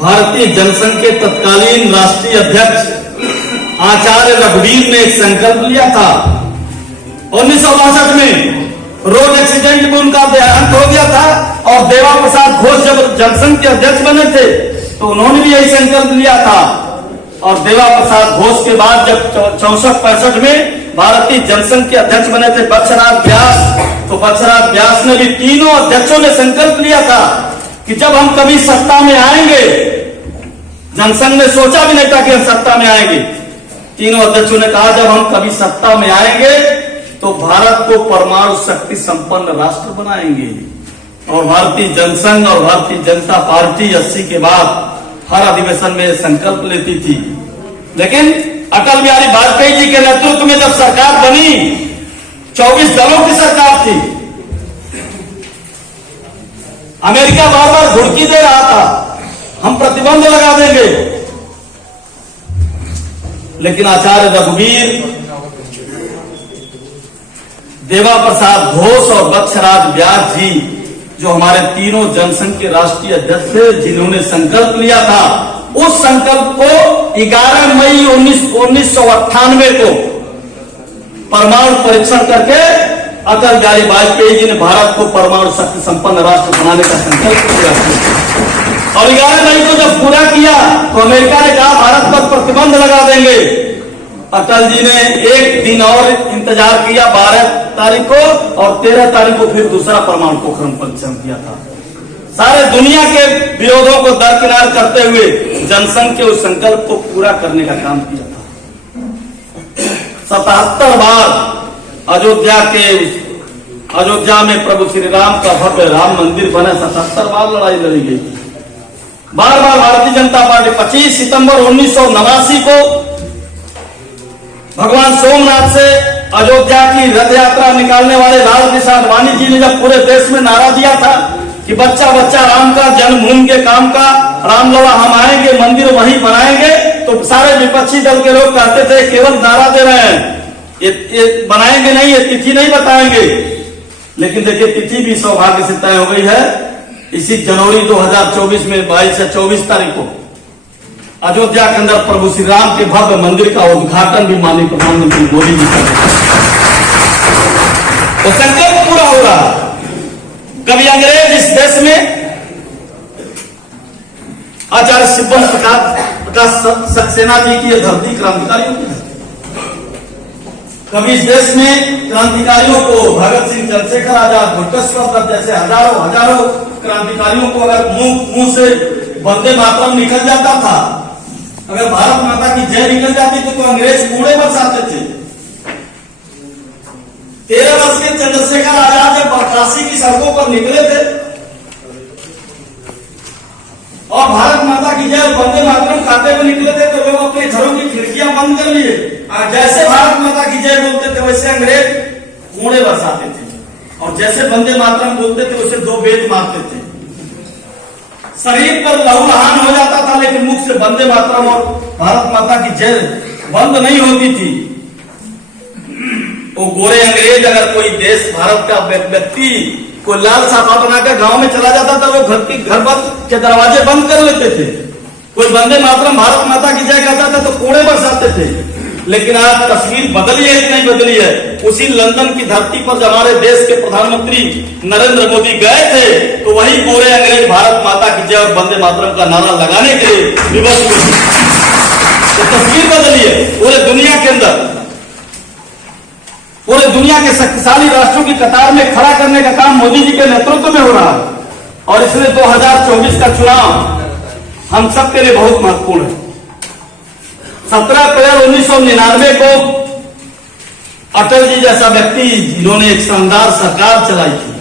भारतीय जनसंघ के तत्कालीन राष्ट्रीय अध्यक्ष आचार्य रघुवीर ने एक संकल्प लिया था। 1962 में रोड एक्सीडेंट में उनका देहांत हो गया था और देवा प्रसाद घोष जब जनसंघ के अध्यक्ष बने थे तो उन्होंने भी यही संकल्प लिया था। और देवा प्रसाद घोष के बाद जब 64-65 में भारतीय जनसंघ के अध्यक्ष बने थे बक्सराज व्यास, तो बक्सराज व्यास ने भी तीनों अध्यक्षों ने संकल्प लिया था कि जब हम कभी सत्ता में आएंगे, जनसंघ ने सोचा भी नहीं था कि हम सत्ता में आएंगे। तीनों अध्यक्षों ने कहा जब हम कभी सत्ता में आएंगे तो भारत को परमाणु शक्ति संपन्न राष्ट्र बनाएंगे। और भारतीय जनसंघ और भारतीय जनता पार्टी 80 के बाद हर अधिवेशन में संकल्प लेती थी। लेकिन अटल बिहारी वाजपेयी जी के नेतृत्व में जब सरकार बनी, 24 दलों की सरकार थी। अमेरिका बार बार घुड़की दे रहा था, हम प्रतिबंध लगा देंगे, लेकिन आचार्य रघुवीर, देवा प्रसाद घोष और बक्सराज व्यास जी जो हमारे तीनों जनसंघ के राष्ट्रीय अध्यक्ष थे, जिन्होंने संकल्प लिया था, उस संकल्प को 11 मई 1998 को परमाणु परीक्षण करके अटल बिहारी वाजपेयी जी ने भारत को परमाणु शक्ति संपन्न राष्ट्र बनाने का संकल्प किया। और 11 मई को जब पूरा किया तो अमेरिका ने कहा भारत पर प्रतिबंध लगा देंगे। अटल जी ने एक दिन और इंतजार किया, 12 तारीख को, और 13 तारीख को फिर दूसरा परमाणु पोखरण परीक्षण किया था। सारे दुनिया के विरोधों को दरकिनार करते हुए जनसंघ के उस संकल्प को पूरा करने का काम किया था। 77 बार अयोध्या में प्रभु श्री राम का भव्य राम मंदिर बने, 77 बार लड़ाई लड़ी गई। बार बार भारतीय जनता पार्टी 25 सितंबर 1989 को भगवान सोमनाथ से अयोध्या की रथ यात्रा निकालने वाले लाल कृष्ण आडवाणी जी ने जब पूरे देश में नारा दिया था कि बच्चा बच्चा राम का, जन्मभूमि के काम का, रामलला हम आएंगे, मंदिर वहीं बनाएंगे, तो सारे विपक्षी दल के लोग कहते थे केवल नारा दे रहे हैं, ये बनाएंगे नहीं, ये तिथि नहीं बताएंगे। लेकिन देखिए तिथि भी सौभाग्य से तय हो गई है। इसी जनवरी 2024 में 22 से 24 तारीख को अयोध्या के अंदर प्रभु श्री राम के भव्य मंदिर का उद्घाटन भी माननीय प्रधानमंत्री मोदी जी का तो संकल्प पूरा हो रहा है। कभी अंग्रेज इस देश में आचार्य शिवम प्रकाश सक्सेना जी की यह धरती क्रांतिकारियों की है। कभी इस देश में क्रांतिकारियों को, भगत सिंह, चंद्रशेखर आजाद, भुट्टो दत्त जैसे हजारों क्रांतिकारियों को अगर मुंह से वंदे मातरम निकल जाता था, अगर भारत माता की जय निकल जाती तो अंग्रेज कूड़े बरसाते थे। 13 वर्ष के चंद्रशेखर आजाद जब काशी की सड़कों पर निकले थे और भारत माता की जय वंदे मातरम खाते हुए निकले थे, तो लोग अपने घरों की खिड़कियां बंद कर लिए। जैसे भारत माता की जय बोलते थे वैसे अंग्रेज कूड़े बरसाते थे, और जैसे वंदे मातरम बोलते थे वैसे 2 बेत मारते थे। शरीर पर लहूलुहान हो जाता था, लेकिन मुख से वंदे मातरम और भारत माता की जय बंद नहीं होती थी। वो गोरे अंग्रेज अगर कोई देश भारत का व्यक्ति कोई लाल साफा बनाकर गांव में चला जाता था, वो घर बंद के दरवाजे बंद कर लेते थे। कोई वंदे मातरम भारत माता की जय कहता था तो कूड़े बरसाते थे। लेकिन आज तस्वीर बदली है कि नहीं बदली है? उसी लंदन की धरती पर जब हमारे देश के प्रधानमंत्री नरेंद्र मोदी गए थे तो वही गोरे अंग्रेज भारत माता की जय और वंदे मातरम का नारा लगाने के लिए विवश हुए। तो तस्वीर बदली है पूरे दुनिया के अंदर। पूरे दुनिया के शक्तिशाली राष्ट्रों की कतार में खड़ा करने का काम मोदी जी के नेतृत्व में हो रहा है। और इसलिए 2024 का चुनाव हम सबके लिए बहुत महत्वपूर्ण है। 17 अप्रैल 1999 को अटल जी जैसा व्यक्ति जिन्होंने एक शानदार सरकार चलाई थी,